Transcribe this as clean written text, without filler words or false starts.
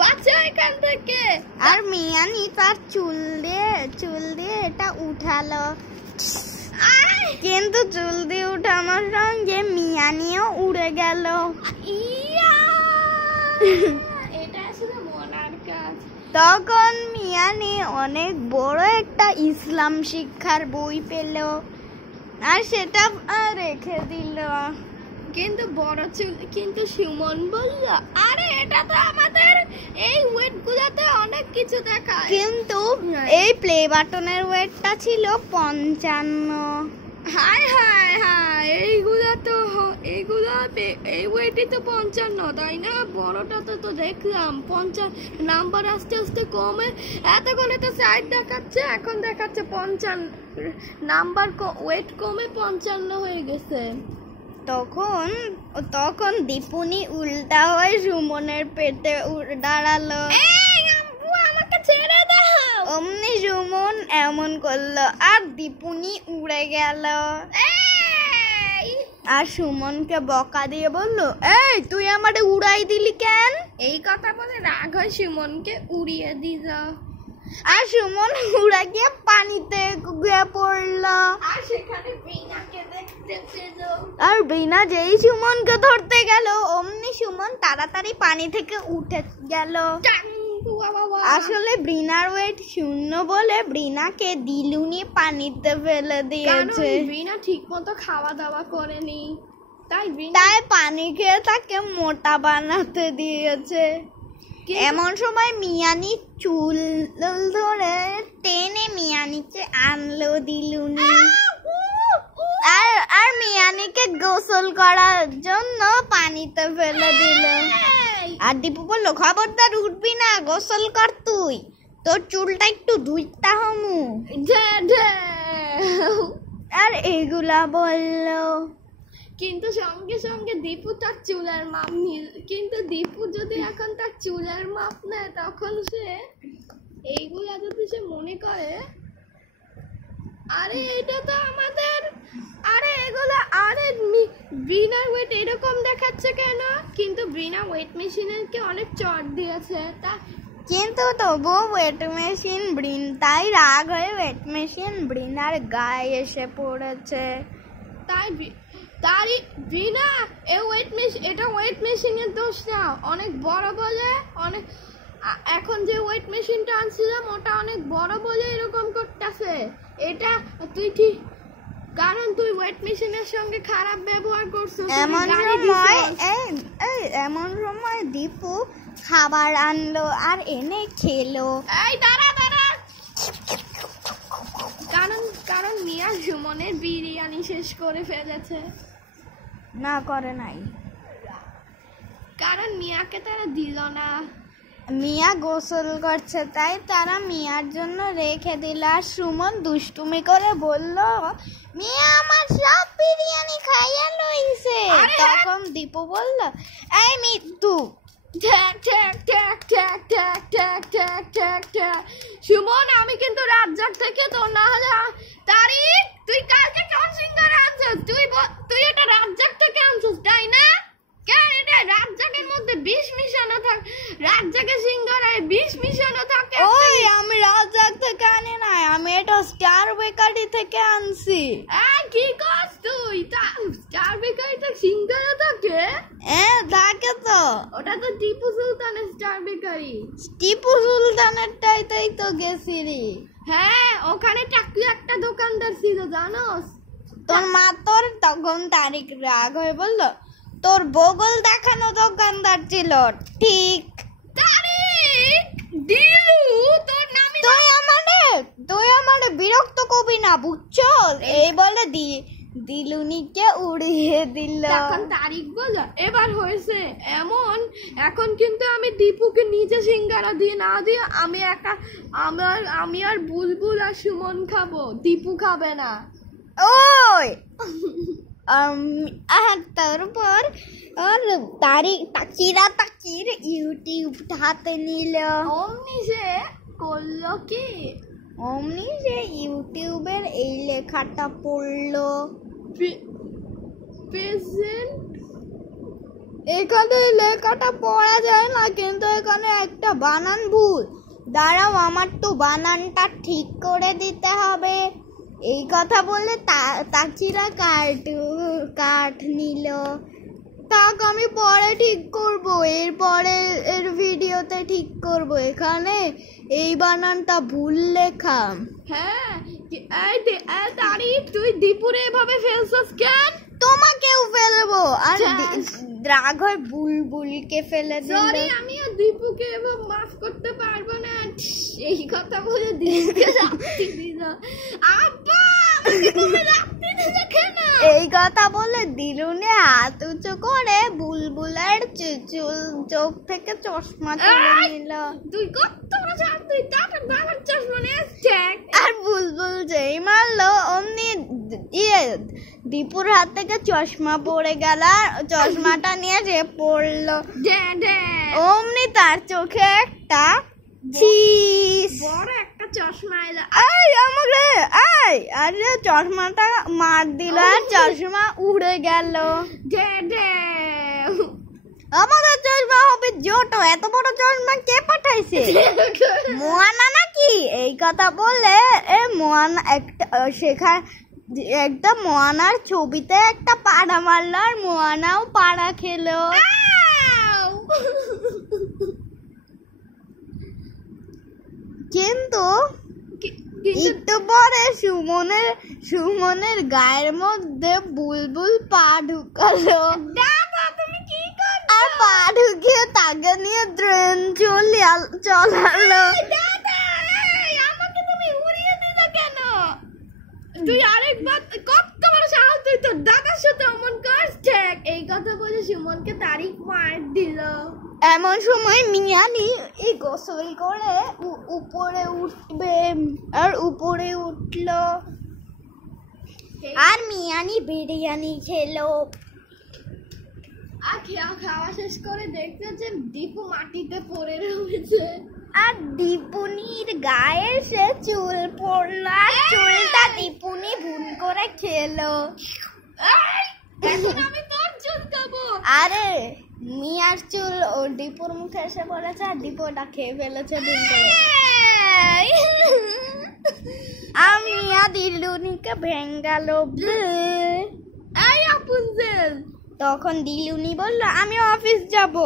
বাঁচা এখান থেকে। আর মিয়ানি তার চুল দিয়ে এটা উঠালো, কিন্তু চুল দিয়ে উঠানোর সঙ্গে মিয়ানিও উড়ে গেল। এটা আসলে মনার কাজ। তখন মিয়ানি অনেক বড় একটা ইসলাম শিক্ষার বই পেল আর সেটা রেখে দিল। কিন্তু বড় চুল, কিন্তু সুমন বলল আরে এটা তো আমাদের এই ওয়েট গুলাতে অনেক কিছু দেখায়। কিন্তু এই প্লে বাটনের ওয়েটটা ছিল 55। হায় হায় হায়, এইগুলা এই ওয়েটই তো 55, তাই না? বড়টা তো দেখলাম 50 নাম্বার আস্তে আস্তে কমে, এতক্ষণে তো 60 দেখাচ্ছে, এখন দেখাচ্ছে 55 নাম্বার, ওয়েট কমে 55 হয়ে গেছে। তখন দীপুনি উল্টা হয়ে সুমনের পেটে দাঁড়ালো। আমাকে ছেড়ে দাও। অমনি সুমন এমন করলো আর দীপুনি উড়ে গেল। আর সুমনকে বকা দিয়ে বললো, এই তুই আমারে উড়াই দিলি কেন? এই কথা বলে রাগ হয় সুমনকে উড়িয়ে দিল। আর সুমন উড়ে গিয়ে পানিতে গিয়ে পড়লো। আর সেখানে বীণাকে দেখতে পেল। আর বীণা যেই সুমনকে ধরতে গেল অমনি সুমন তাড়াতাড়ি পানি থেকে উঠে গেল। আসলে বীণার ওয়েট 0 বলে বীণাকে দিলুনি পানিতে ফেলে দিয়েছে। বীণা ঠিক মতো খাওয়া দাওয়া করেনি, তাই পানি খেয়ে তাকে মোটা বানাতে দিয়েছে। এমন সময় মিয়ানি চুল ধরে টেনে মিয়ানিকে আনলো দিলুনি। আর মিয়ানিকে গোসল করার জন্য পানিতে ফেলে দিল। আর দীপু বললো, খবরদার উঠবি না, গোসল কর তুই, তোর চুলটা একটু ধুইতে হমু। আর এগুলা বললো। কিন্তু সঙ্গে সঙ্গে দীপু তার চুলের মাপ নিল। কিন্তু দীপু যদি এখন তার চুলের মাপ নেয়, তখন সে এইগুলা যদি সে মনে করে আরে এটা তো আমাদের, আরে এগুলা, আরে বীণার ওয়েট এরকম দেখাচ্ছে কেন? কিন্তু বীণা ওয়েট মেশিনকে অনেক চট দিয়েছে, তা কিন্তু তবুও ওয়েট মেশিন তাই রাগ হয়ে ওয়েট মেশিন বীণার গায়ে এসে পড়েছে। তাই বীণা এটা ওয়েট মেশিনের দোষ না, অনেক বড় বলে, অনেক এখন যে ওয়েট মেশিনটা আনছিলাম ওটা অনেক বড় বলে এরকম করতেছে। এটা তুই ঠিক, কারণ তুই ওয়েট মেশিনের সঙ্গে খারাপ ব্যবহার করছিস। এমন সময় দীপু খাবার আনলো আর এনে খেলো। এই দাঁড়া, কারণ মিয়া সুমনের বিরিয়ানি শেষ করে ফেলেছে। না, করে নাই, কারণ মিয়াকে তারা দিল না। মিয়া গোসল করছে তাই তারা মিয়ার জন্য রেখে দিল। আর সুমন দুষ্টুমি করে বলল, মিয়া আমার সব বিরিয়ানি খাইয়া লইছে। তখন দীপু বলল, এই মৃত্যু, সুমন আমি কিন্তু রাজ্জাক থেকে, তো না হলে তারিক তুই কালকে কোন সিঙ্গারা আনছিস? তুই এটা রাজ্জাক থেকে আনছিস তাই না? কেন এটা রাজ্জাকের মধ্যে বিষ মিশানো থাকে, রাজ্জাকের সিঙ্গারায় বিষ মিশানো থাকে। ওই আমি রাজ্জাক থেকে আনি নাই, আমি এটা স্টার বেকারি থেকে আনছি। কি কস তুই? স্টার বেকারিতে সিঙ্গারা থাকে? থাকে তো। ওটা তো টিপু সুলতানের স্টার বেকারি। টিপু সুলতানেরটাই তাই তো গেছিলি। হ্যাঁ, ওখানে টাকু একটা দোকানদার ছিল জানোস? তোর মা তোর তখন তারিক রাগ হয়ে বললো, তোর বগল দেখানো দোকানদার ছিল ঠিক। তারিক দিলু তোর নামই, তুই আমারে বিরক্ত করবি না বুঝছো? এই বলে দিলুনিকে উড়িয়ে দিল। তখন তারিক বলল, এবার হয়েছে এমন, এখন কিন্তু আমি দীপুকে নিজে সিঙ্গারা দিয়ে না দিয়ে আমি আর বুলবুল আর সুমন খাবো, দীপু খাবে না। ওই তারপর তাকির ইউটিউব হাতে নিল। অমনি সে করলো কি, অমনি সে ইউটিউবের এই লেখাটা পড়লো, এখানে লেখাটা পড়া যায় না, কিন্তু এখানে একটা বানান ভুল। দাঁড়াও, আমার তো বানানটা ঠিক করে দিতে হবে। এই কথা বলে তাকিরা কাঠ নিল। তাক আমি পরে ঠিক করব, এরপরে এর ভিডিওতে ঠিক করব। এখানে এই বানানটা ভুল লেখা। হ্যাঁ, তুই দীপুরে এভাবে ফেলছস কেন? তোমাকেও ফেলবো। আর রাগ হয় বুলবুলকে ফেলে দিল। সরি, আমিও দীপুকে এভাবে মাফ করতে পারবো না। এই কথা বলে দীপুকে রাখতে দিল। আব্বা, তুমি রাখতে দিল কেন? এই কথা বলে দিলুনে হাত উঁচু করে বুলবুলের চোখ থেকে চশমা তুলে নিল। তুই কত বড় চাপ, তুই তার বাবার চশমা নিয়ে। আর বুলবুল যেই মারলো অমনি দীপুর হাত থেকে চশমা পড়ে গেল। আর চশমাটা নিয়ে যে পড়লো, অমনি তার চোখে একটা বড় একটা চশমা এলো। আমাকে আরে চশমাটা মার দিল, আর চশমা উড়ে গেল। আমাদের চশমা হবে জোটো, এত বড় চশমা কে পাঠাইছে? মোয়ানা নাকি? এই কথা বলে মোয়ানা একটা মোয়ানার ছবিতে একটা পাড়া মারলো, আর মোয়ানাও পাড়া খেলো। কিন্তু একটু পরে সুমনের গায়ের মধ্যে বুলবুল পা ঢুকালো। আর পা ঢুকিয়ে তাকে নিয়ে ট্রেন চলালো। আমাকে তুমি উড়িয়ে দিলে কেন? তুই আরেকবার কত বড় সাহস, তুই তোর দাদার সাথে অমন করছে। এই কথা বলে সুমনকে তারিখ মার দিল। এমন সময় মিয়ানি এই গোসল করে উপরে উঠবে, আর উপরে উঠলো। আর মিয়ানি বিরিয়ানি খেলো। আর খাওয়া শেষ করে দেখতে যে দীপু মাটিতে পড়ে রয়েছে। আর দীপুনির গায়ে সে চুল পড়লো, আর চুলটা দীপুনি ভুল করে খেলো। এখন আমি তোর চুল খাবো। আরে মিয়ার চুল ও দীপুর মুখে এসে পড়েছে, আর দীপু ওটা খেয়ে ফেলেছে ভুল করে। আর মিয়া দিলুনিকে ভেঙ্গালো। এই আপুনজেল, তখন দিলুনি বলল, আমি অফিস যাব।